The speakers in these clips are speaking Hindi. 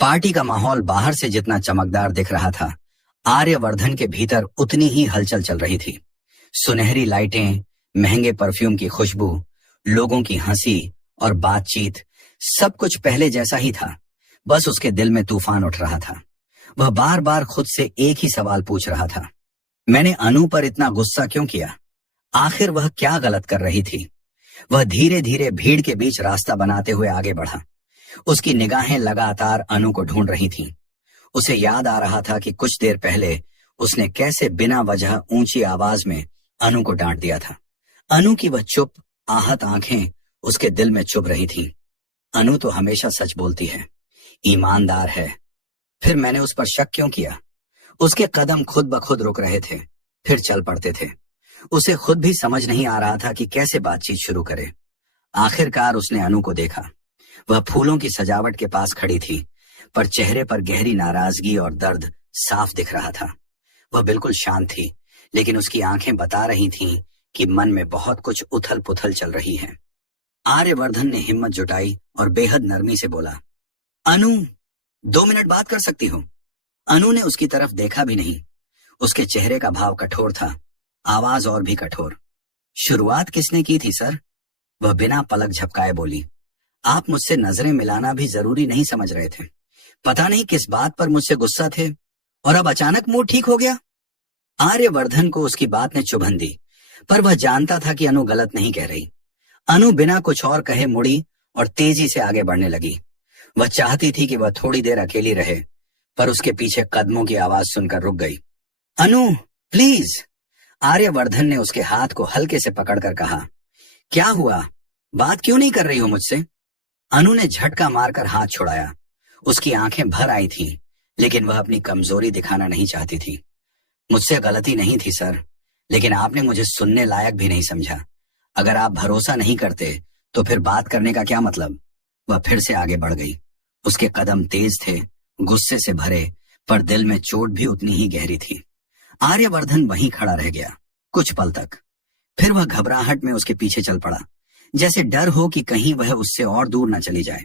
पार्टी का माहौल बाहर से जितना चमकदार दिख रहा था, आर्यवर्धन के भीतर उतनी ही हलचल चल रही थी। सुनहरी लाइटें, महंगे परफ्यूम की खुशबू, लोगों की हंसी और बातचीत, सब कुछ पहले जैसा ही था। बस उसके दिल में तूफान उठ रहा था। वह बार बार खुद से एक ही सवाल पूछ रहा था, मैंने अनु पर इतना गुस्सा क्यों किया? आखिर वह क्या गलत कर रही थी? वह धीरे धीरे भीड़ के बीच रास्ता बनाते हुए आगे बढ़ा। उसकी निगाहें लगातार अनु को ढूंढ रही थीं। उसे याद आ रहा था कि कुछ देर पहले उसने कैसे बिना वजह ऊंची आवाज में अनु को डांट दिया था। अनु की वह चुप, आहत आंखें उसके दिल में चुभ रही थीं। अनु तो हमेशा सच बोलती है, ईमानदार है, फिर मैंने उस पर शक क्यों किया? उसके कदम खुद ब खुद रुक रहे थे, फिर चल पड़ते थे। उसे खुद भी समझ नहीं आ रहा था कि कैसे बातचीत शुरू करे। आखिरकार उसने अनु को देखा। वह फूलों की सजावट के पास खड़ी थी, पर चेहरे पर गहरी नाराजगी और दर्द साफ दिख रहा था। वह बिल्कुल शांत थी, लेकिन उसकी आंखें बता रही थीं कि मन में बहुत कुछ उथल पुथल चल रही है। आर्यवर्धन ने हिम्मत जुटाई और बेहद नरमी से बोला, अनु, 2 मिनट बात कर सकती हो? अनु ने उसकी तरफ देखा भी नहीं। उसके चेहरे का भाव कठोर था, आवाज और भी कठोर। शुरुआत किसने की थी सर? वह बिना पलक झपकाए बोली, आप मुझसे नजरें मिलाना भी जरूरी नहीं समझ रहे थे। पता नहीं किस बात पर मुझसे गुस्सा थे और अब अचानक मूड ठीक हो गया। आर्यवर्धन को उसकी बात ने चुभन दी, पर वह जानता था कि अनु गलत नहीं कह रही। अनु बिना कुछ और कहे मुड़ी और तेजी से आगे बढ़ने लगी। वह चाहती थी कि वह थोड़ी देर अकेली रहे, पर उसके पीछे कदमों की आवाज सुनकर रुक गई। अनु, प्लीज। आर्यवर्धन ने उसके हाथ को हल्के से पकड़कर कहा, क्या हुआ? बात क्यों नहीं कर रही हो मुझसे? अनु ने झटका मारकर हाथ छुड़ाया। उसकी आंखें भर आई थीं, लेकिन वह अपनी कमजोरी दिखाना नहीं चाहती थी। मुझसे गलती नहीं थी सर, लेकिन आपने मुझे सुनने लायक भी नहीं समझा। अगर आप भरोसा नहीं करते तो फिर बात करने का क्या मतलब? वह फिर से आगे बढ़ गई। उसके कदम तेज थे, गुस्से से भरे, पर दिल में चोट भी उतनी ही गहरी थी। आर्यवर्धन वहीं खड़ा रह गया कुछ पल तक। फिर वह घबराहट में उसके पीछे चल पड़ा, जैसे डर हो कि कहीं वह उससे और दूर न चली जाए।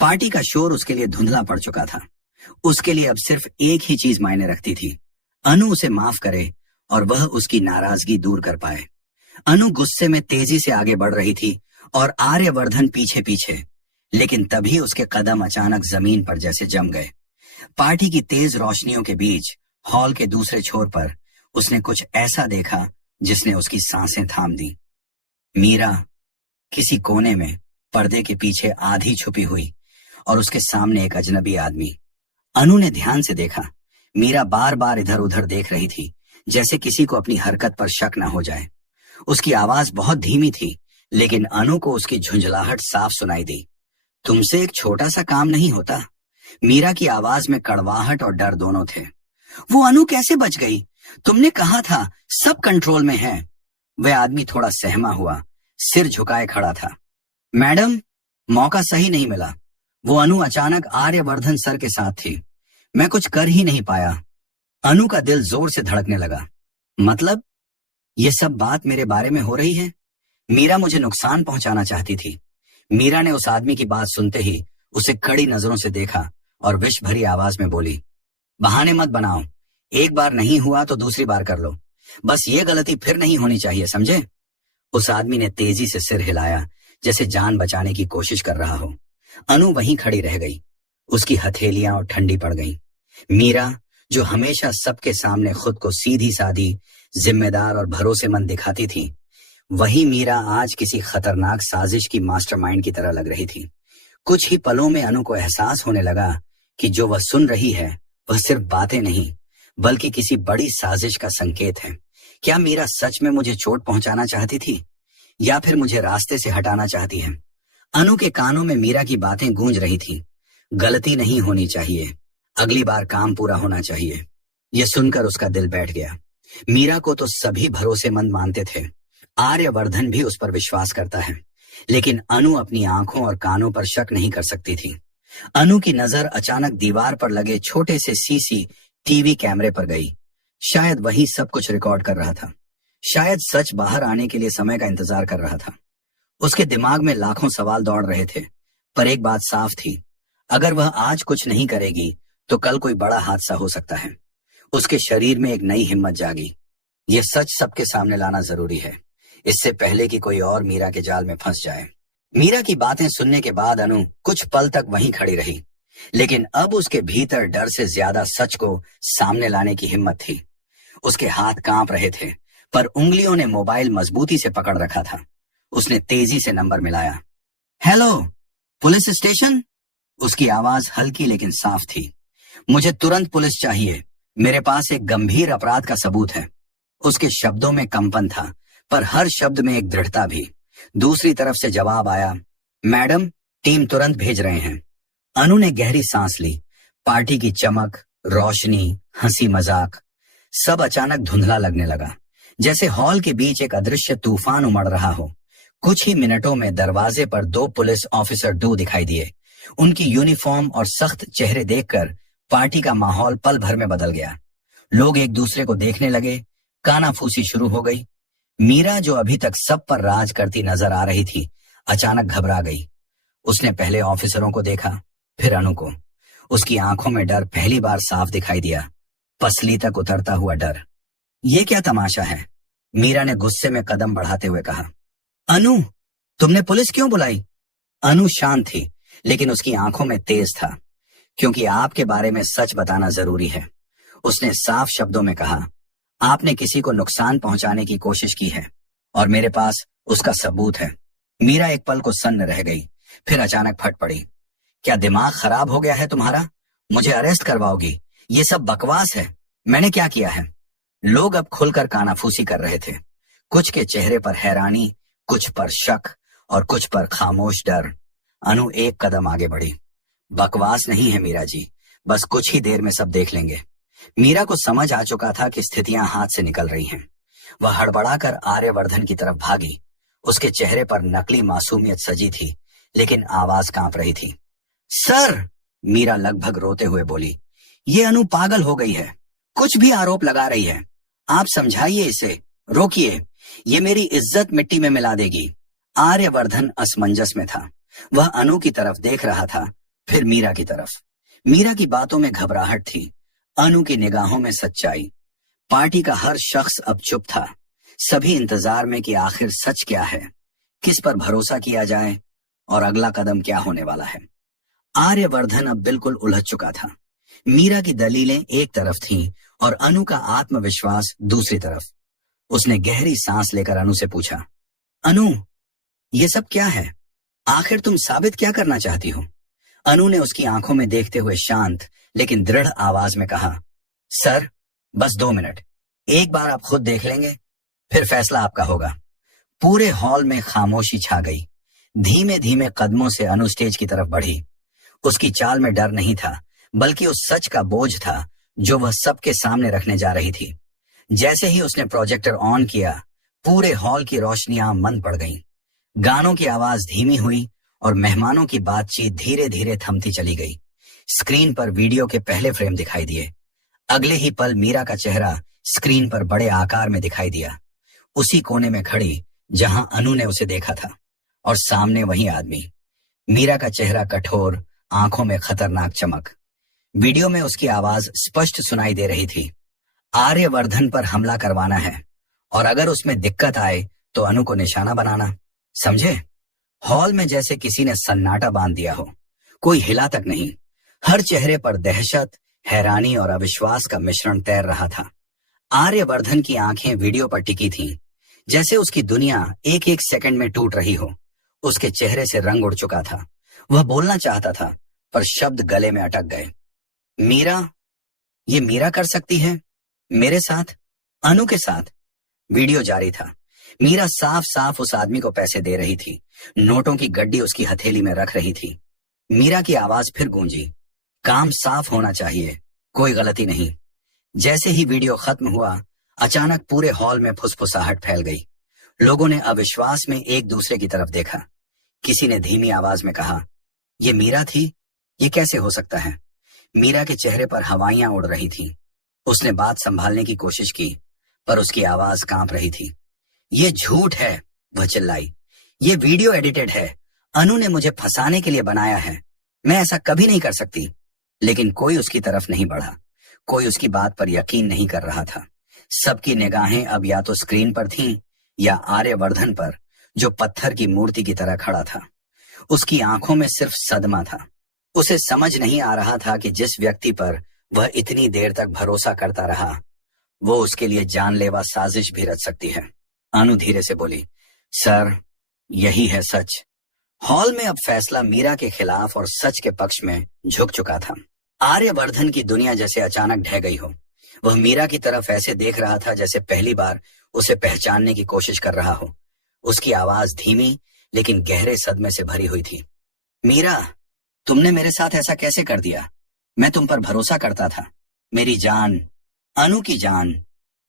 पार्टी का शोर उसके लिए धुंधला पड़ चुका था। उसके लिए अब सिर्फ एक ही चीज मायने रखती थी, अनु उसे माफ करे और वह उसकी नाराजगी दूर कर पाए। अनु गुस्से में तेजी से आगे बढ़ रही थी और आर्यवर्धन पीछे पीछे, लेकिन तभी उसके कदम अचानक जमीन पर जैसे जम गए। पार्टी की तेज रोशनियों के बीच हॉल के दूसरे छोर पर उसने कुछ ऐसा देखा जिसने उसकी सांसें थाम दी। मीरा किसी कोने में पर्दे के पीछे आधी छुपी हुई और उसके सामने एक अजनबी आदमी। अनु ने ध्यान से देखा। मीरा बार बार इधर उधर देख रही थी, जैसे किसी को अपनी हरकत पर शक न हो जाए। उसकी आवाज बहुत धीमी थी, लेकिन अनु को उसकी झुंझलाहट साफ सुनाई दी। तुमसे एक छोटा सा काम नहीं होता? मीरा की आवाज में कड़वाहट और डर दोनों थे। वो अनु कैसे बच गई? तुमने कहा था सब कंट्रोल में है। वह आदमी थोड़ा सहमा हुआ, सिर झुकाए खड़ा था। मैडम, मौका सही नहीं मिला। वो अनु अचानक आर्यवर्धन सर के साथ थी। मैं कुछ कर ही नहीं पाया। अनु का दिल जोर से धड़कने लगा। मतलब ये सब बात मेरे बारे में हो रही है? मीरा मुझे नुकसान पहुंचाना चाहती थी। मीरा ने उस आदमी की बात सुनते ही उसे कड़ी नजरों से देखा और विष भरी आवाज में बोली, बहाने मत बनाओ। एक बार नहीं हुआ तो दूसरी बार कर लो। बस ये गलती फिर नहीं होनी चाहिए, समझे? उस आदमी ने तेजी से सिर हिलाया, जैसे जान बचाने की कोशिश कर रहा हो। अनु वहीं खड़ी रह गई। उसकी हथेलियां और ठंडी पड़ गईं। मीरा, जो हमेशा सबके सामने खुद को सीधी सादी, जिम्मेदार और भरोसेमंद दिखाती थी, वही मीरा आज किसी खतरनाक साजिश की मास्टरमाइंड की तरह लग रही थी। कुछ ही पलों में अनु को एहसास होने लगा कि जो वह सुन रही है वह सिर्फ बातें नहीं, बल्कि किसी बड़ी साजिश का संकेत है। क्या मीरा सच में मुझे चोट पहुंचाना चाहती थी, या फिर मुझे रास्ते से हटाना चाहती है? अनु के कानों में मीरा की बातें गूंज रही थी। गलती नहीं होनी चाहिए, अगली बार काम पूरा होना चाहिए। यह सुनकर उसका दिल बैठ गया। मीरा को तो सभी भरोसेमंद मानते थे, आर्यवर्धन भी उस पर विश्वास करता है, लेकिन अनु अपनी आंखों और कानों पर शक नहीं कर सकती थी। अनु की नजर अचानक दीवार पर लगे छोटे से सीसीटीवी कैमरे पर गई। शायद वही सब कुछ रिकॉर्ड कर रहा था। शायद सच बाहर आने के लिए समय का इंतजार कर रहा था। उसके दिमाग में लाखों सवाल दौड़ रहे थे, पर एक बात साफ थी, अगर वह आज कुछ नहीं करेगी तो कल कोई बड़ा हादसा हो सकता है। उसके शरीर में एक नई हिम्मत जागी। ये सच सबके सामने लाना जरूरी है, इससे पहले कि कोई और मीरा के जाल में फंस जाए। मीरा की बातें सुनने के बाद अनु कुछ पल तक वहीं खड़ी रही, लेकिन अब उसके भीतर डर से ज्यादा सच को सामने लाने की हिम्मत थी। उसके हाथ कांप रहे थे, पर उंगलियों ने मोबाइल मजबूती से पकड़ रखा था। उसने तेजी से नंबर मिलाया। Hello, police station? उसकी आवाज हल्की लेकिन साफ थी। मुझे तुरंत पुलिस चाहिए, मेरे पास एक गंभीर अपराध का सबूत है। उसके शब्दों में कंपन था, पर हर शब्द में एक दृढ़ता भी। दूसरी तरफ से जवाब आया, मैडम, टीम तुरंत भेज रहे हैं। अनु ने गहरी सांस ली। पार्टी की चमक, रोशनी, हंसी मजाक सब अचानक धुंधला लगने लगा, जैसे हॉल के बीच एक अदृश्य तूफान उमड़ रहा हो। कुछ ही मिनटों में दरवाजे पर 2 पुलिस ऑफिसर दिखाई दिए। उनकी यूनिफॉर्म और सख्त चेहरे देखकर पार्टी का माहौल पल भर में बदल गया। लोग एक दूसरे को देखने लगे, कानाफूसी शुरू हो गई। मीरा, जो अभी तक सब पर राज करती नजर आ रही थी, अचानक घबरा गई। उसने पहले ऑफिसरों को देखा, फिर अनु को। उसकी आंखों में डर पहली बार साफ दिखाई दिया, पसली तक उतरता हुआ डर। ये क्या तमाशा है? मीरा ने गुस्से में कदम बढ़ाते हुए कहा। अनु, तुमने पुलिस क्यों बुलाई? अनु शांत थी, लेकिन उसकी आंखों में तेज था। क्योंकि आपके बारे में सच बताना जरूरी है, उसने साफ शब्दों में कहा। आपने किसी को नुकसान पहुंचाने की कोशिश की है और मेरे पास उसका सबूत है। मीरा एक पल को सन्न रह गई, फिर अचानक फट पड़ी। क्या दिमाग खराब हो गया है तुम्हारा? मुझे अरेस्ट करवाओगी? ये सब बकवास है। मैंने क्या किया है? लोग अब खुलकर कानाफूसी कर रहे थे। कुछ के चेहरे पर हैरानी, कुछ पर शक और कुछ पर खामोश डर। अनु एक कदम आगे बढ़ी। बकवास नहीं है मीरा जी, बस कुछ ही देर में सब देख लेंगे। मीरा को समझ आ चुका था कि स्थितियां हाथ से निकल रही हैं। वह हड़बड़ाकर आर्यवर्धन की तरफ भागी। उसके चेहरे पर नकली मासूमियत सजी थी, लेकिन आवाज कांप रही थी। सर, मीरा लगभग रोते हुए बोली, ये अनु पागल हो गई है, कुछ भी आरोप लगा रही है। आप समझाइए इसे, रोकिए, ये मेरी इज्जत मिट्टी में मिला देगी। आर्यवर्धन असमंजस में था। वह अनु की तरफ देख रहा था, फिर मीरा की तरफ। मीरा की बातों में घबराहट थी, अनु की निगाहों में सच्चाई। पार्टी का हर शख्स अब चुप था, सभी इंतजार में कि आखिर सच क्या है, किस पर भरोसा किया जाए और अगला कदम क्या होने वाला है। आर्यवर्धन अब बिल्कुल उलझ चुका था। मीरा की दलीलें एक तरफ थीं और अनु का आत्मविश्वास दूसरी तरफ। उसने गहरी सांस लेकर अनु से पूछा, अनु, ये सब क्या है? आखिर तुम साबित क्या करना चाहती हो? अनु ने उसकी आंखों में देखते हुए शांत लेकिन दृढ़ आवाज में कहा, सर, बस 2 मिनट, एक बार आप खुद देख लेंगे, फिर फैसला आपका होगा। पूरे हॉल में खामोशी छा गई। धीमे धीमे कदमों से अनु स्टेज की तरफ बढ़ी। उसकी चाल में डर नहीं था, बल्कि उस सच का बोझ था जो वह सबके सामने रखने जा रही थी। जैसे ही उसने प्रोजेक्टर ऑन किया, पूरे हॉल की रोशनियां मंद पड़ गईं। गानों की आवाज धीमी हुई और मेहमानों की बातचीत धीरे धीरे थमती चली गई। स्क्रीन पर वीडियो के पहले फ्रेम दिखाई दिए। अगले ही पल मीरा का चेहरा स्क्रीन पर बड़े आकार में दिखाई दिया, उसी कोने में खड़ी जहां अनु ने उसे देखा था, और सामने वही आदमी। मीरा का चेहरा कठोर, आंखों में खतरनाक चमक। वीडियो में उसकी आवाज स्पष्ट सुनाई दे रही थी, आर्यवर्धन पर हमला करवाना है, और अगर उसमें दिक्कत आए तो अनु को निशाना बनाना। समझे? हॉल में जैसे किसी ने सन्नाटा बांध दिया हो। कोई हिला तक नहीं। हर चेहरे पर दहशत, हैरानी और अविश्वास का मिश्रण तैर रहा था। आर्यवर्धन की आंखें वीडियो पर टिकी थीं, जैसे उसकी दुनिया एक एक सेकंड में टूट रही हो। उसके चेहरे से रंग उड़ चुका था। वह बोलना चाहता था, पर शब्द गले में अटक गए। मीरा, ये मीरा कर सकती है मेरे साथ, अनु के साथ। वीडियो जारी था। मीरा साफ साफ उस आदमी को पैसे दे रही थी, नोटों की गड्डी उसकी हथेली में रख रही थी। मीरा की आवाज फिर गूंजी, काम साफ होना चाहिए, कोई गलती नहीं। जैसे ही वीडियो खत्म हुआ, अचानक पूरे हॉल में फुसफुसाहट फैल गई। लोगों ने अविश्वास में एक दूसरे की तरफ देखा। किसी ने धीमी आवाज में कहा, ये मीरा थी? ये कैसे हो सकता है? मीरा के चेहरे पर हवाइयां उड़ रही थीं। उसने बात संभालने की कोशिश की, पर उसकी आवाज कांप रही थी। ये झूठ है, वह चिल्लाई। ये वीडियो एडिटेड है। अनु ने मुझे फंसाने के लिए बनाया है। मैं ऐसा कभी नहीं कर सकती। लेकिन कोई उसकी तरफ नहीं बढ़ा, कोई उसकी बात पर यकीन नहीं कर रहा था। सबकी निगाहें अब या तो स्क्रीन पर थीं या आर्यवर्धन पर, जो पत्थर की मूर्ति की तरह खड़ा था। उसकी आंखों में सिर्फ सदमा था। उसे समझ नहीं आ रहा था कि जिस व्यक्ति पर वह इतनी देर तक भरोसा करता रहा, वो उसके लिए जानलेवा साजिश भी रच सकती है। अनु धीरे से बोली, सर, यही है सच। हॉल में अब फैसला मीरा के खिलाफ और सच के पक्ष में झुक चुका था। आर्यवर्धन की दुनिया जैसे अचानक ढह गई हो। वह मीरा की तरफ ऐसे देख रहा था जैसे पहली बार उसे पहचानने की कोशिश कर रहा हो। उसकी आवाज धीमी लेकिन गहरे सदमे से भरी हुई थी। मीरा, तुमने मेरे साथ ऐसा कैसे कर दिया? मैं तुम पर भरोसा करता था। मेरी जान, अनु की जान,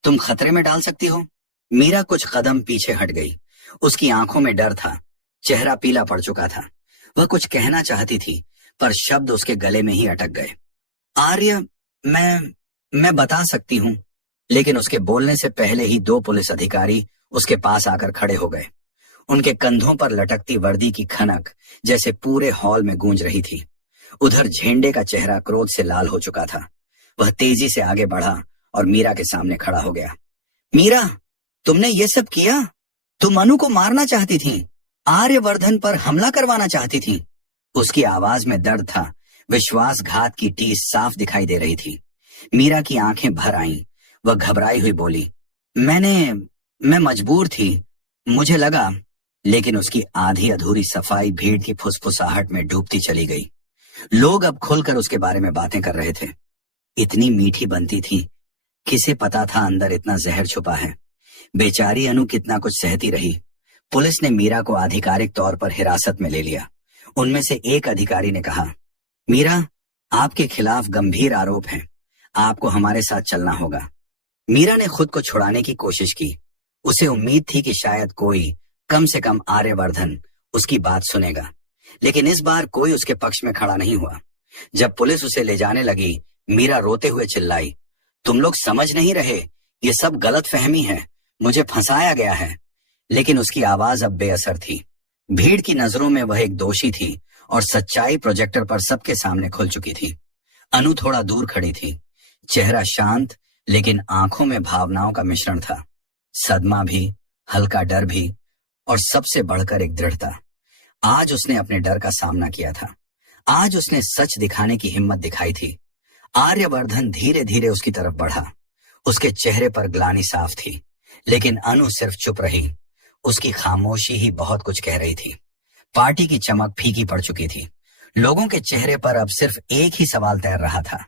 तुम खतरे में डाल सकती हो। मीरा कुछ कदम पीछे हट गई। उसकी आंखों में डर था, चेहरा पीला पड़ चुका था। वह कुछ कहना चाहती थी पर शब्द उसके गले में ही अटक गए। आर्य, मैं बता सकती हूँ। लेकिन उसके बोलने से पहले ही दो पुलिस अधिकारी उसके पास आकर खड़े हो गए। उनके कंधों पर लटकती वर्दी की खनक जैसे पूरे हॉल में गूंज रही थी। उधर झेंडे का चेहरा क्रोध से लाल हो चुका था। वह तेजी से आगे बढ़ा और मीरा के सामने खड़ा हो गया। मीरा, तुमने ये सब किया? तुम अनु को मारना चाहती थी, आर्यवर्धन पर हमला करवाना चाहती थी। उसकी आवाज में दर्द था, विश्वासघात की टीस साफ दिखाई दे रही थी। मीरा की आंखें भर आईं। वह घबराई हुई बोली, मैं मजबूर थी, मुझे लगा। लेकिन उसकी आधी अधूरी सफाई भीड़ की फुसफुसाहट में डूबती चली गई। लोग अब खुलकर उसके बारे में बातें कर रहे थे। इतनी मीठी बनती थी, किसे पता था अंदर इतना जहर छुपा है। बेचारी अनु कितना कुछ सहती रही। पुलिस ने मीरा को आधिकारिक तौर पर हिरासत में ले लिया। उनमें से एक अधिकारी ने कहा, मीरा, आपके खिलाफ गंभीर आरोप हैं, आपको हमारे साथ चलना होगा। मीरा ने खुद को छुड़ाने की कोशिश की। उसे उम्मीद थी कि शायद कोई, कम से कम आर्यवर्धन, उसकी बात सुनेगा। लेकिन इस बार कोई उसके पक्ष में खड़ा नहीं हुआ। जब पुलिस उसे ले जाने लगी, मीरा रोते हुए चिल्लाई, तुम लोग समझ नहीं रहे, ये सब गलतफहमी है, मुझे फंसाया गया है। लेकिन उसकी आवाज अब बेअसर थी। भीड़ की नजरों में वह एक दोषी थी और सच्चाई प्रोजेक्टर पर सबके सामने खुल चुकी थी। अनु थोड़ा दूर खड़ी थी, चेहरा शांत लेकिन आंखों में भावनाओं का मिश्रण था। सदमा भी, हल्का डर भी और सबसे बढ़कर एक दृढ़ता। आज उसने अपने डर का सामना किया था। आज उसने सच दिखाने की हिम्मत दिखाई थी। आर्यवर्धन धीरे धीरे उसकी तरफ बढ़ा। उसके चेहरे पर ग्लानि साफ थी, लेकिन अनु सिर्फ चुप रही। उसकी खामोशी ही बहुत कुछ कह रही थी। पार्टी की चमक फीकी पड़ चुकी थी। लोगों के चेहरे पर अब सिर्फ एक ही सवाल तैर रहा था,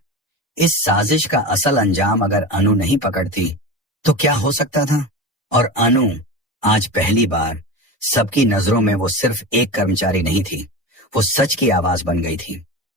इस साजिश का असल अंजाम अगर अनु नहीं पकड़ती तो क्या हो सकता था? और अनु आज पहली बार सबकी नजरों में वो सिर्फ एक कर्मचारी नहीं थी, वो सच की आवाज बन गई थी।